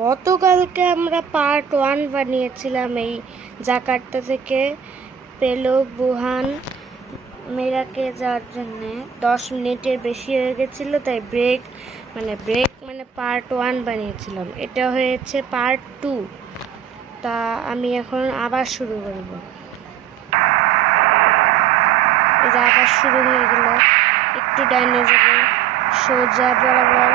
গতকালকে আমরা পার্ট 1 বানিয়েছিলাম এই জাকার্তা থেকে পেলো বুহান মেরাকে যাওয়ার জন্য 10 মিনিটের বেশি হয়ে গেছিলো, তাই ব্রেক মানে পার্ট 1 বানিয়েছিলাম। এটা হয়েছে পার্ট 2। তা আমি এখন আবার শুরু করব। এই যে আবার শুরু হয়ে গেল। একটু ডাইনে যাব, সোজা বরাবর।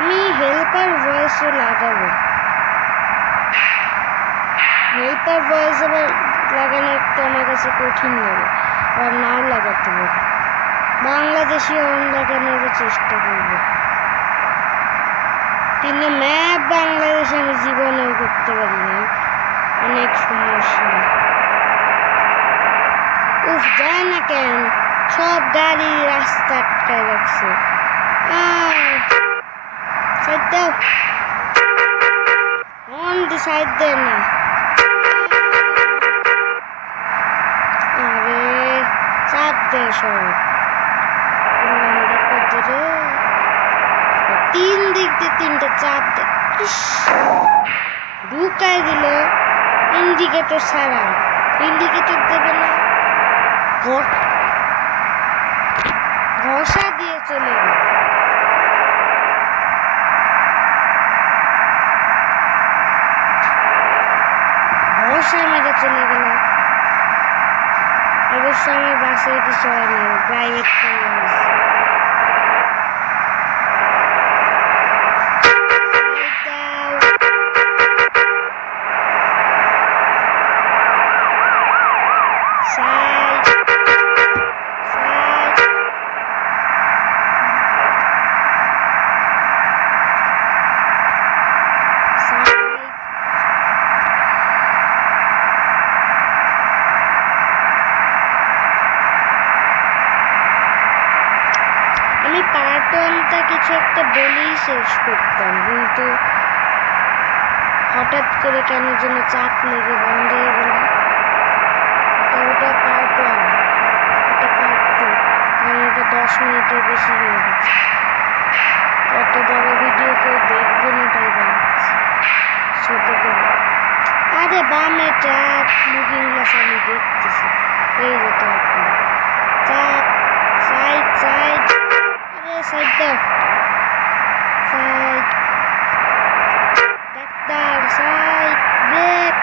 আমি হেল্পার ভয়েসও লাগাবো। হেল্পার ভয়েস আবার লাগানো একটু আমার কাছে কঠিন লাগে, আবার নাও লাগাতে পারি। বাংলাদেশি অন লাগানোর চেষ্টা করব, কিন্তু ম্যাপ বাংলাদেশে আমি জীবনেও করতে পারি না, অনেক সমস্যা। উফ, যায় না কেন? সব গাড়ি রাস্তা আটকায় রাখছে। সাইড দাও, অন দি সাইড দেয় না। আরে চাপ দেয় সব। তিন দিক দিয়ে তিনটে চাপ দেয়। ঢুকাই দিল ইন্ডিকেটর ছাড়া। ইন্ডিকেটর দেবে না, ঘষা দিয়ে চলে গেল। ঘষা মেরে চলে গেল। অবশ্য আমার বাসে কিছু হয় না, প্রাইভেট আমি পার্ট 1টা কিছু একটা বলেই শেষ করতাম, কিন্তু হঠাৎ করে কেন যেন চাপ লেগে বন্ধ হয়ে গেল। ওটা পার্ট 1, এটা পার্ট 2, কারণ ওটা 10 মিনিটের বেশি হয়ে গেছে। কত বড় ভিডিও কেউ দেখবে না, তাই বানাচ্ছি ছোট করে। আরে বামে চাপ, লুকিং গ্লাস আমি দেখতেছি। এই যে চাপ, সাইড সাইড, আরে সাইড দাও, সাইড ডাক্তার, সাইড ব্রেক।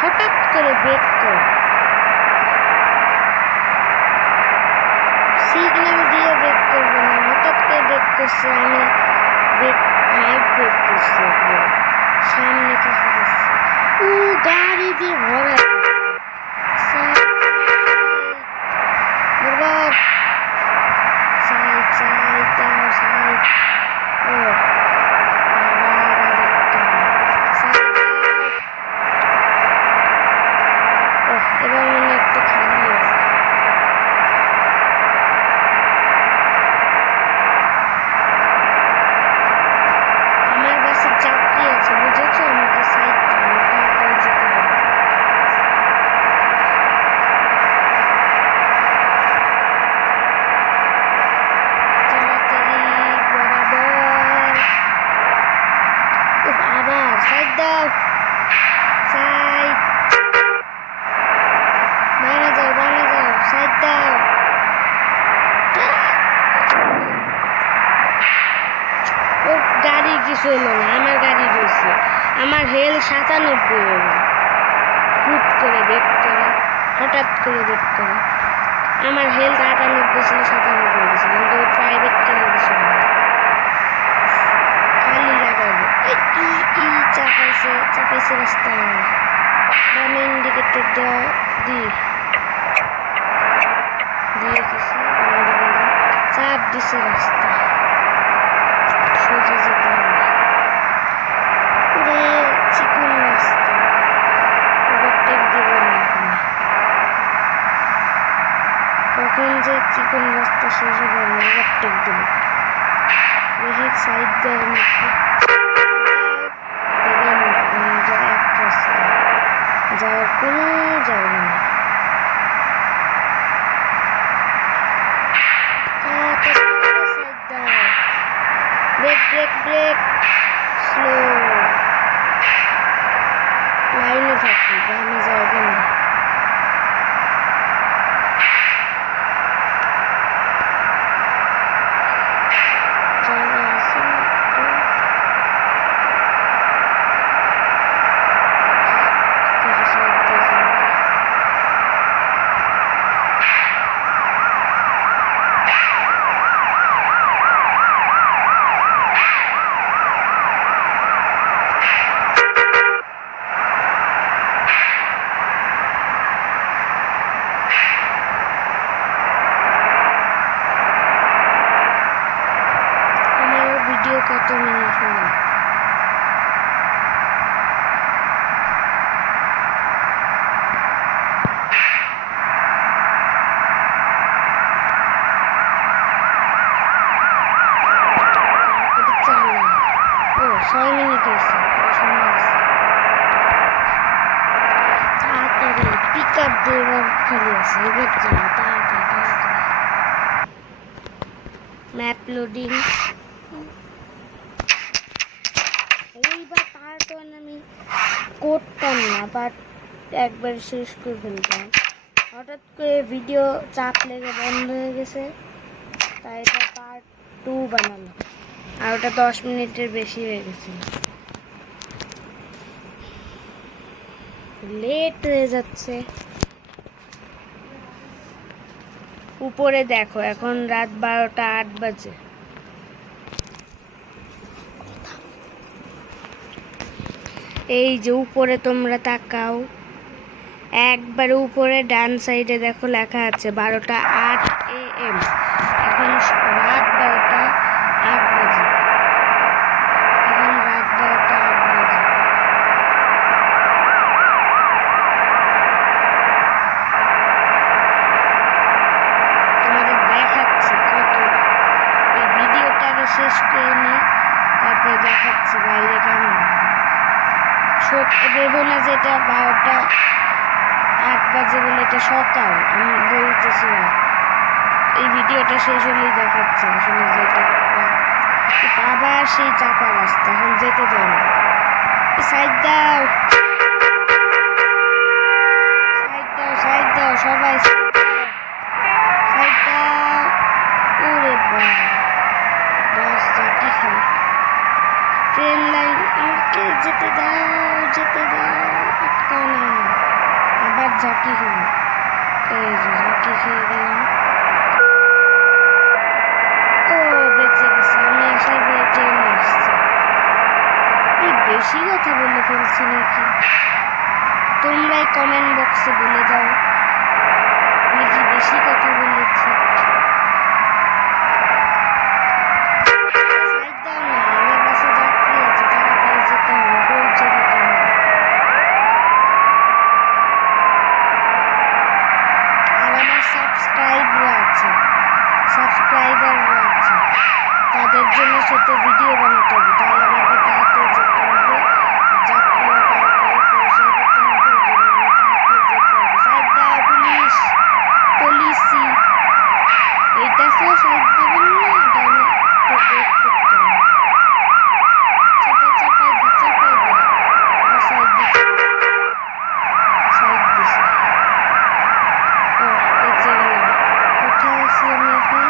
হঠাৎ করে ব্রেক কর, সিগন্যাল দিয়ে ব্রেক করবো না, হঠাৎ করে ব্রেক করছে। আমি ব্রেক হার্ড ব্রেক করছি, সামনে কাছে যাচ্ছে। গাড়ি দিয়ে ভরা। সাইড সাইড দাও, সাইড। ও আবার আরেকটা সাইড। ও এবার মনে একটু খালি আছে। আমার বাসে যাত্রী আছে, বুঝেছো? আমাকে সাইড তাড়াতাড়ি যেতে হবে। আবার সাইড দাও, সাইড। বামে যাও, বামে যাও, সাইড দাও। ও গাড়ি কিছু হলো না, আমার গাড়ি রয়েছে। আমার হেল 97 হয়ে গেল। হুট করে ব্রেক করে, হঠাৎ করে ব্রেক করে। আমার হেলথ 98 ছিল, 97 হয়ে গেছে, কিন্তু প্রাইভেট কেন কিছু না। খালি লাগাবো। চাপাইছে রাস্তা। বামে ইন্ডিকেটর দিয়ে দিছি, চাপ দিছে রাস্তা, সোজা যেতে হবে। পুরো চিকন রাস্তা, ওভারটেক দেব না এখানে। কখন যে চিকন রাস্তা শেষ হবে আমি ওভারটেক দেব। দেখি সাইড দেওয়ার মতো দেবেন না, এক রাস্তা যাওয়ার কোনো জায়গা নেই। ব্রেক ব্রেক ব্রেক স্লো লাইনে থাকি গ্রামে জায়গা নেই জায়গা আছে ভিডিও কত মিনিট হলো ও 6 মিনিট হয়েছে সময় আছে তাড়াতাড়ি পিক আপ দেওয়ার খালি আছে এবার যাবো তাড়াতাড়ি তাড়াতাড়ি ম্যাপ লোডিং এইবার পার্ট 1 আমি করতাম না বাট একবার শেষ করে ফেলতাম হঠাৎ করে ভিডিও চাপ লেগে বন্ধ হয়ে গেছে তাই এটা পার্ট 2 বানালাম আর ওটা 10 মিনিটের বেশি হয়ে গেছিল লেট হয়ে যাচ্ছে উপরে দেখো এখন রাত 12টা 8 বাজে এই যে উপরে তোমরা তাকাও একবার উপরে ডান সাইডে দেখো লেখা আছে 12টা 8 AM এখন রাত 12টা 8 বাজে এখন রাত 12টা 8 বাজে তোমাদের দেখাচ্ছি কত এই ভিডিওটাকে শেষ করে নিই তারপরে দেখাচ্ছি বাইরে কেমন ভেবো না যে এটা 12টা 8 বাজে বলে এটা সকাল আমি বলতেছি না এই ভিডিওটা শেষ হলেই দেখাচ্ছে আসলে যেটা আবার সেই চাপা রাস্তা এখন যেতে দেয় না সাইড দাও সাইড দাও সাইড দাও সবাই সাইড দাও ওরে বাস কি খাই ট্রেন লাইন আমাকে যেতে দাও আটকাও না আবার ঝাঁকি হলো এই যে ঝাঁকি খেয়ে গেলাম ও বেঁচে গেছে আমি আসার পরে ট্রেন আসছে আমি বেশি কথা বলে ফেলছি নাকি তোমরাই কমেন্ট বক্সে বলে দাও আমি কি বেশি কথা বলেছি সাবস্ক্রাইবাররা আছে তাদের জন্য ছোট ভিডিও বানাতে হবে তাই আমাকে তাড়াতাড়ি যেতে হবে যাত্রীরা তাড়াতাড়ি পৌঁছে যেতে হবে ওই জন্য আমি তাড়াতাড়ি যেতে হবে সাইড দাও পুলিশি এইটা তো সাইড দেবেন না এটা আমি একটু ওয়েট করতে হবে চাপাই দে সাইড দিছে ও বেঁচে গেলাম কোথায় আছি আমি এখন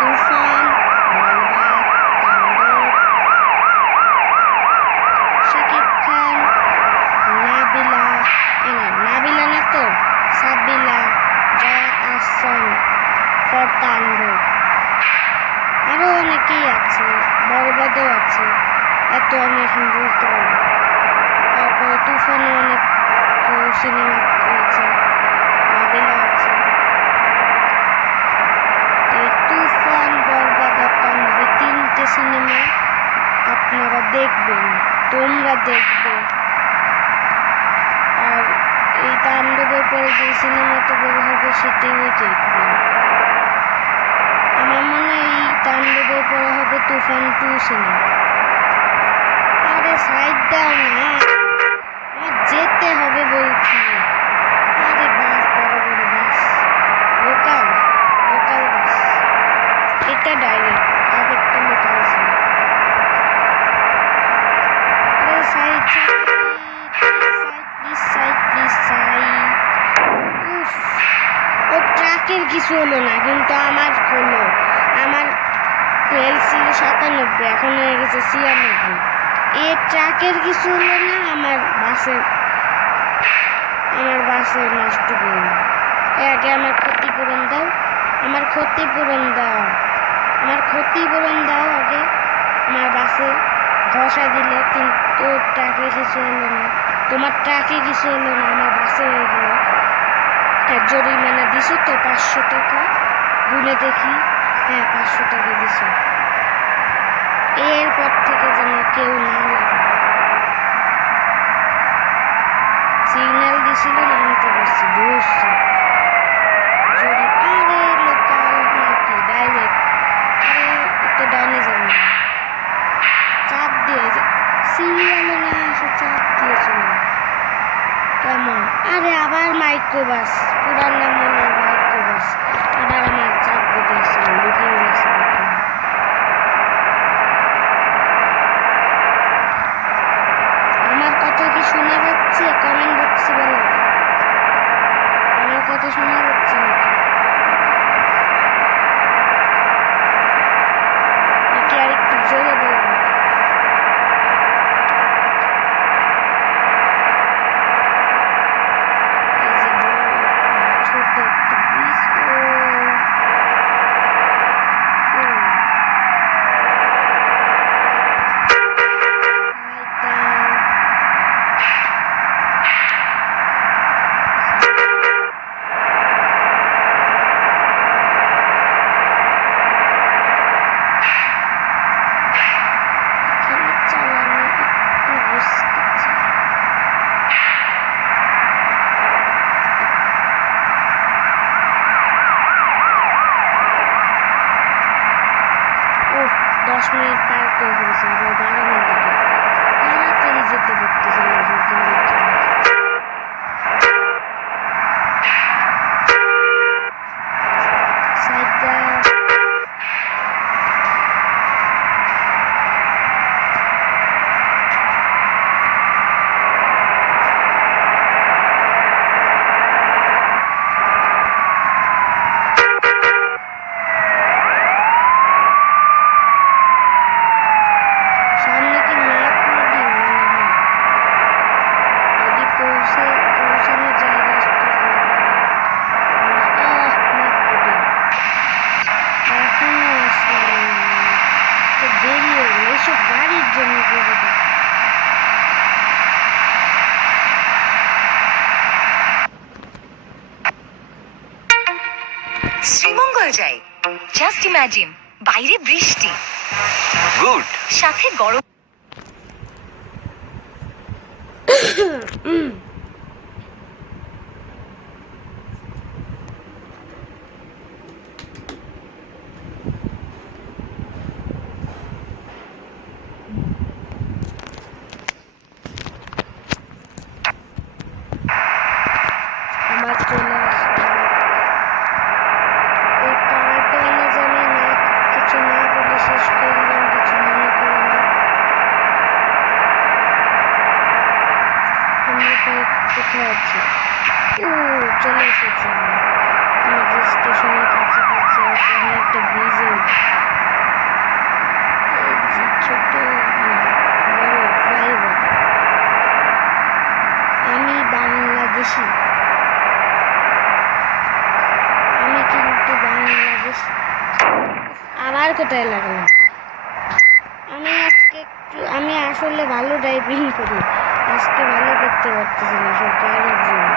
তুফান বরবাদ তাণ্ডব শাকিব খান নাবিলা নাবিলা না তো সাবিলা জয়া আহসান ফর তাণ্ডব আরো অনেকেই আছে বরবাদও আছে এত আমি এখন বলতে পারবো তারপরে তুফানে অনেক সিনেমা আছে নাবিলা আছে তুফান বরবাদ আর তাণ্ডব 3টে সিনেমা আপনারা দেখবেন তোমরা দেখবে আর এই তাণ্ডবের পরে যে সিনেমাটা বের হবে সেটাও দেখবেন তাণ্ডবের পরে হবে তুফান 2 সিনেমা। আরে সাইড দাও না, আমার যেতে হবে বলছি। আরে বাস, বড় বড় বাস, লোকাল লোকাল বাস, এটা ডাইরেক্ট, আগেরটা লোকাল ছিল। আরে side side please, side please, side. উফ, ও ট্রাকের কিছু হলো না, কিন্তু আমার হলো। আমার তেল ছিল 97, এখন হয়ে গেছে 96। এ ট্রাকের কিছু হলো না, আমার বাসে নষ্ট করে দিল। আগে আমার ক্ষতিপূরণ দাও, আমার ক্ষতিপূরণ দাও, আমার ক্ষতিপূরণ দাও আগে। আমার বাসে ধসা দিলে, কিন্তু ট্রাকে কিছু হলো না। তোমার ট্রাকে কিছু হলো না, আমার বাসে হয়ে গেল। জরিমানা দিছো তো 500 টাকা, গুনে দেখি। হ্যাঁ, 500 টাকা দিছো। এরপর থেকে যেন কেউ না লাগে। সিগন্যাল দিছিল, নামতে পারছি, বুঝছি। আরে লোকাল নাকি ডাইরেক্ট? আরে একটু ডাইনে যাবে না, চাপ দিয়ে সিরিয়ালে না এসে চাপ দিয়েছিল কেমন? আরে আবার মাইক্রোবাস, পুরান নাম হলো মাইক্রোবাস। আবার আমার চাপ দিতে এসেছিল, লুকিয়ে গেছে। আমার কথা কি শোনা যাচ্ছে? কমেন্ট বক্সে বলো, আমার কথা শোনা যাচ্ছে নাকি আর একটু জোরে বলবো? ছোট একটা ব্রিজ। উফ, 10 মিনিট পার করে ফেলেছে, আবার 12 মিনিট আগে। তাড়াতাড়ি যেতে পারতেছে না গাড়ির জন্য। সাইডটা সামনে কি ম্যাপ লোডিং মনে হয়? যদি পৌঁছানোর জায়গা আসতে ম্যাপ লোডিং এখনো আসলে তো দেরি হয়ে গেল। এইসব গাড়ির জন্য করে দিই। শ্রীমঙ্গল যাই। জাস্ট ইমাজিন, বাইরে বৃষ্টি, গুড, সাথে গরম। আমার চলে আসলো এই পার্ট ওয়ানে, যে আমি কিছু না বলে শেষ করে দিলাম, কিছু মনে করো না। আমরা কোথায় আছি? চলে এসেছি আমাদের স্টেশনের কাছাকাছি আছে। আমরা একটা ব্রিজে ছোট বড় ফ্লাইওভার। আমি বাংলাদেশি, আমি কিন্তু বাংলাদেশি। আবার কোথায় লাগলাম? আমি আসলে ভালো ড্রাইভিং করি, আজকে ভালো করতে পারতেছি না সব গাড়ির জন্য।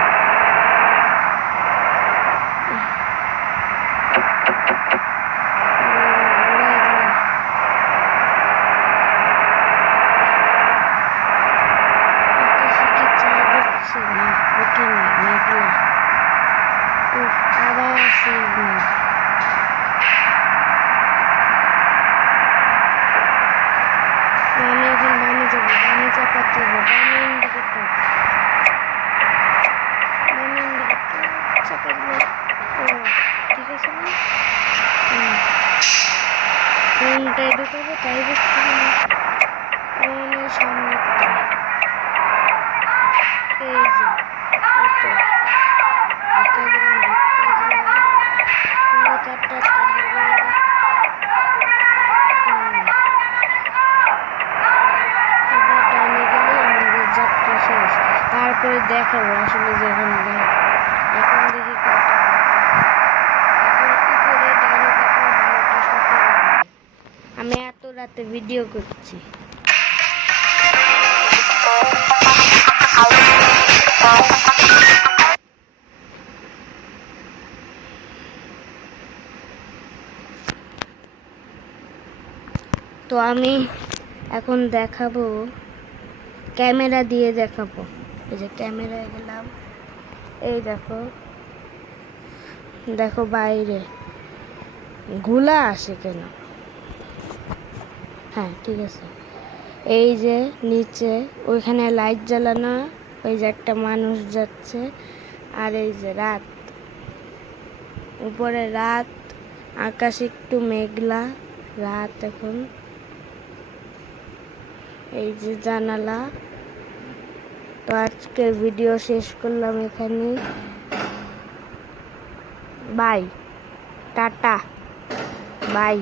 আকাশে কি চাঁদ হচ্ছে? না, ওঠে না, মেঘলা। আবার সিগন্যাল। চাপাতে হবে বামে ইন্ডিকেটর চাপা দিলে ও ঠিক আছে না কোনটায় ঢুকাবো তাই বুঝতে পারি অনেক সামনে এই যে তারপরে দেখাবো আসলে যেখানে এখন দেখি কয়টা এখন উপরে ডাইনে দেখো 12টা 17 আমি এত রাতে ভিডিও করছি তো আমি এখন দেখাবো ক্যামেরা দিয়ে দেখাবো এই যে ক্যামেরায় গেলাম এই দেখো দেখো বাইরে ঘোলা আসে কেন হ্যাঁ ঠিক আছে এই যে নিচে ওইখানে লাইট জ্বালানো ওই যে একটা মানুষ যাচ্ছে আর এই যে রাত উপরে রাত আকাশ একটু মেঘলা রাত এখন এই যে জানালা তো আজকের ভিডিও শেষ করলাম এখানে বাই টাটা বাই